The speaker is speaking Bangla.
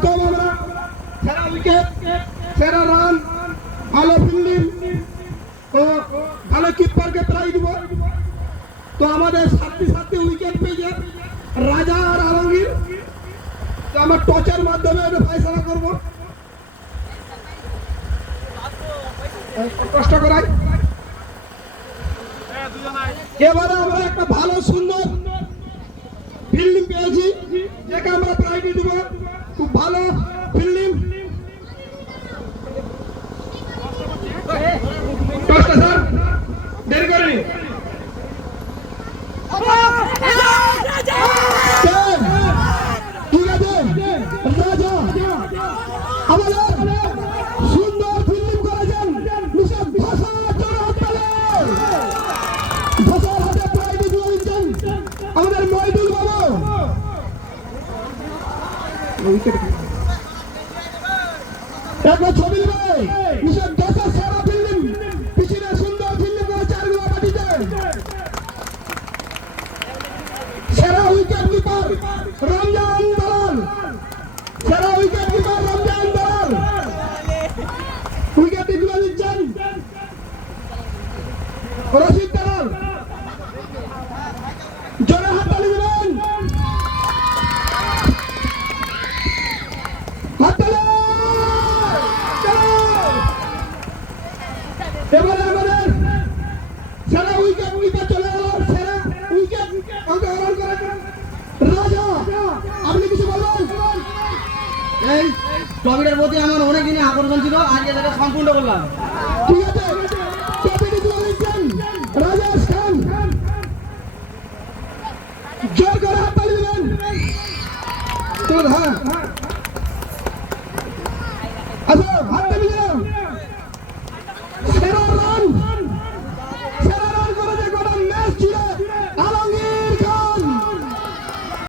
প্রথম আমরা সেরা উইকেট, সেরা রান, ভালো ফিল্ডিং ও ভালো কিপারকে প্রাইজ দিব। তো আমাদের 7টি উইকেট পেয়েছে রাজা আর আলমগীর। তো আমরা টচের মাধ্যমে এটা ফয়সালা করব। কষ্ট করাই। এবারে আমরা একটা ভালো সুন্দর ফিল্ডিং পেয়েছি, যেটা আমরা প্রাইজ দিব। খুব ভালো ফিল্ডিং। টসটা স্যার দেরি করেনি। ঠিক আছে, রাজা আমাদের সুন্দর ফিল্ডিং করেছেন। নিষাদ ভাষার জন্য হাততালি। ভাষার হাতে প্রাইজ দিয়ে দিচ্ছেন আমাদের মহিদুল বাবু। একবার ছবি নেবে। নিষাদ ভাষার সেরা ফিল্ডিং, পিছনে সুন্দর ফিল্ডিং করে 4 গুলো মাটিতে। সেরা উইকেট কিপার রমজান দালাল, সেরা উইকেট কিপার রমজান দালাল উইকেট তুলে দিচ্ছেন রশিদ দালাল। জোরে হাততালি দিবেন। হাততালি। এবারে আমাদের সেরা উইকেট কিপার চলে গেল। সেরা উইকেট অংশগ্রহণ করেছেন রাজা। আপনি কিছু বলবেন? এই টপিটার প্রতি আমার অনেক দিনই আকর্ষণ ছিল, আজকে সেটা সম্পূর্ণ করলাম। ঠিক আছে, টপিটি তুলে দিচ্ছেন রাজেশ খান। জোর করে হাততালি দিবেন। হ্যাঁ, আচ্ছা হাততালি।